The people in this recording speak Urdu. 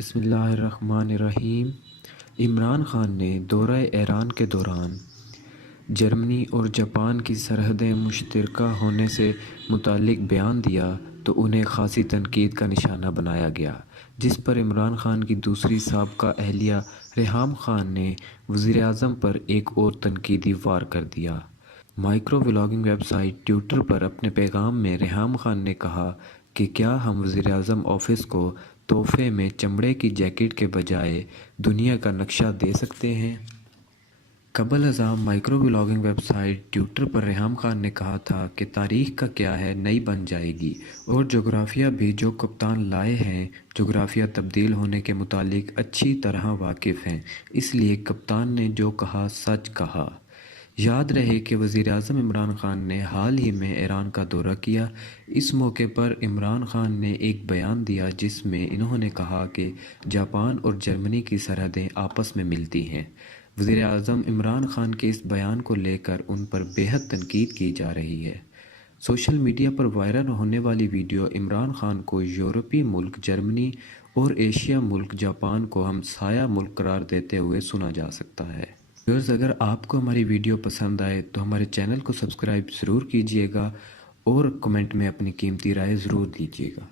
بسم اللہ الرحمن الرحیم۔ عمران خان نے دورہ ایران کے دوران جرمنی اور جاپان کی سرحدیں مشترکہ ہونے سے متعلق بیان دیا تو انہیں خاصی تنقید کا نشانہ بنایا گیا، جس پر عمران خان کی دوسری سابقہ اہلیہ ریحام خان نے وزیراعظم پر ایک اور تنقیدی وار کر دیا۔ مائیکروبلاگنگ ویب سائٹ ٹویٹر پر اپنے پیغام میں ریحام خان نے کہا کہ کیا ہم وزیراعظم آفس کو تحفے میں چمڑے کی جیکٹ کے بجائے دنیا کا نقشہ دے سکتے ہیں؟ قبل ازاں مائیکروبلاگنگ ویب سائٹ ٹویٹر پر ریحام خان نے کہا تھا کہ تاریخ کا کیا ہے نئی بن جائے گی، اور جغرافیہ بھی جو کپتان لائے ہیں جغرافیہ تبدیل ہونے کے متعلق اچھی طرح واقف ہیں، اس لیے کپتان نے جو کہا سچ کہا۔ یاد رہے کہ وزیراعظم عمران خان نے حال ہی میں ایران کا دورہ کیا۔ اس موقع پر عمران خان نے ایک بیان دیا جس میں انہوں نے کہا کہ جاپان اور جرمنی کی سرحدیں آپس میں ملتی ہیں۔ وزیراعظم عمران خان کے اس بیان کو لے کر ان پر بیحد تنقید کی جا رہی ہے۔ سوشل میڈیا پر وائرل ہونے والی ویڈیو عمران خان کو یورپی ملک جرمنی اور ایشیا ملک جاپان کو ہمسایہ ملک قرار دیتے ہوئے سنا جا سکتا ہے۔ ویورز، اگر آپ کو ہماری ویڈیو پسند آئے تو ہمارے چینل کو سبسکرائب ضرور کیجیے گا اور کمنٹ میں اپنی قیمتی رائے ضرور دیجیے گا۔